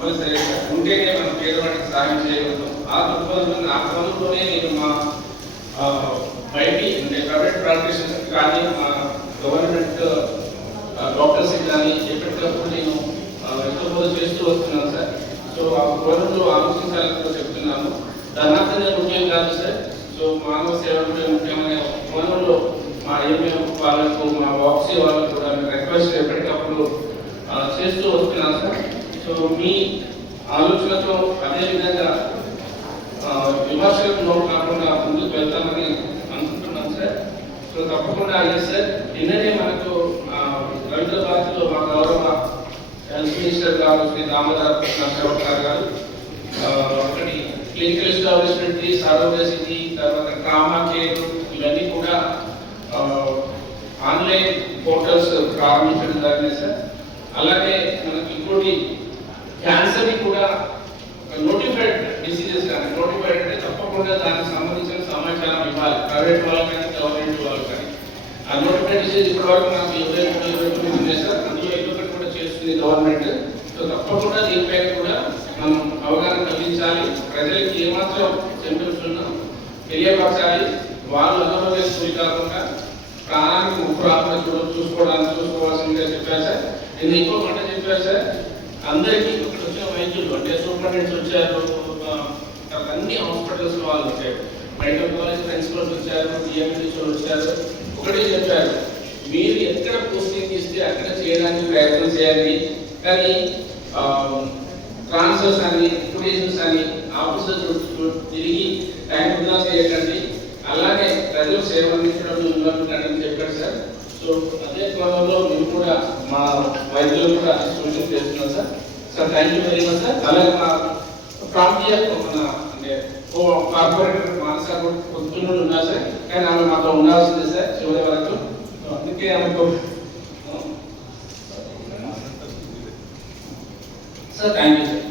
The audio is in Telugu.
కంపల్సరీ ఉంటేనే మనం పేదవాడికి సాయం చేయగలుగుతాం. ఆ దృక్పథంలో ఆ క్రమంలోనే నేను మా బయటి అంటే ప్రైవేట్ ప్రాక్టీషనర్స్ కానీ మా గవర్నమెంట్ డాక్టర్స్ కానీ ఎప్పటికప్పుడు నేను ఎక్కువ చేస్తూ వస్తున్నాను సార్. సో ఆ కోణంలో ఆలోచించాలని కూడా చెప్తున్నాను. ధనార్థమే ముఖ్యం కాదు సార్. సో మానవ సేవ కూడా ముఖ్యమైన కోణంలో మా ఏఎంఎం వాళ్ళకు మా వాక్సీ వాళ్ళకు కూడా మేము రిక్వెస్ట్ ఎప్పటికప్పుడు చేస్తూ వస్తున్నాను సార్. సో మీ ఆలోచనతో అదేవిధంగా విమర్శలకు లోటు కాకుండా ముందుకు వెళ్తామని అనుకుంటున్నాను సార్. సో తప్పకుండా అయ్యే సార్. నిన్ననే మనకు హైదరాబాద్లో మా గౌరవ హెల్త్ మినిస్టర్ గారు శ్రీ దామోదర్ గారు ఒకటి క్లినికల్ ఎస్టాబ్లిష్మెంట్, సరోగసిటీ, తర్వాత ట్రామా కేర్ ఇవన్నీ కూడా ఆన్లైన్ పోర్టల్స్ ప్రారంభించడం జరిగింది సార్. అలాగే మనకి ఇంకోటి క్యాన్సర్ని కూడా నోటిఫైడ్ డిసీజెస్ కానీ నోటిఫైడ్ అంటే తప్పకుండా దానికి సంబంధించిన సమాచారం ఇవ్వాలి, ప్రైవేట్ వాళ్ళకి కానీ గవర్నమెంట్ వాళ్ళకి కానీ. ఆ నోటిఫైడ్ డిసీజ్ ఇప్పటివరకు నాకు 29 ఉన్నాయి సార్. అందులో 21 కూడా చేస్తుంది గవర్నమెంట్. సో తప్పకుండా దీనిపైన కూడా మనం అవగాహన కల్పించాలి, ప్రజలకి ఏమాత్రం సింప్టమ్స్ ఉన్నా తెలియపరచాలి. వాళ్ళు అనారోగ్య గురి కాకుండా ప్రాణానికి ముప్పు రాకుండా చూసుకోవాల్సిందిగా చెప్పారు సార్. నేను ఇంకో మాట చెప్పారు సార్, అందరికీ ఇక్కడ వచ్చిన వైద్యులు అంటే సూపరింటెండెంట్స్ వచ్చారు, అన్ని హాస్పిటల్స్ వాళ్ళు వచ్చారు, మెడికల్ కాలేజ్ ప్రిన్సిపల్స్ వచ్చారు, డిఎంఎస్ వచ్చారు. ఒకటే చెప్పారు, మీరు ఎక్కడ పోస్టింగ్ ఇస్తే అక్కడ చేయడానికి ప్రయత్నం చేయండి, కానీ ట్రాన్స్ఫర్స్ అని రిక్రూటేషన్స్ అని ఆఫీసర్స్ తిరిగి టైం వృధా చేయకండి, అలాగే ప్రజలకు సేవ అందించడం ఉండాలని చెప్పారు సార్. సో అదే కోణంలో మేము కూడా మా వైద్యులు కూడా సూచన చేస్తున్నాం sir. Sir thank you very much sir. అలాగే మా ప్రాంతీయ మన అంటే కార్పొరేటర్ మానస పొద్దున్న ఉన్నారు సార్, కానీ ఆమె మాతో ఉండాల్సిందే సార్ చివరి వరకు. అందుకే ఆమెకు సార్ థ్యాంక్ యూ సార్.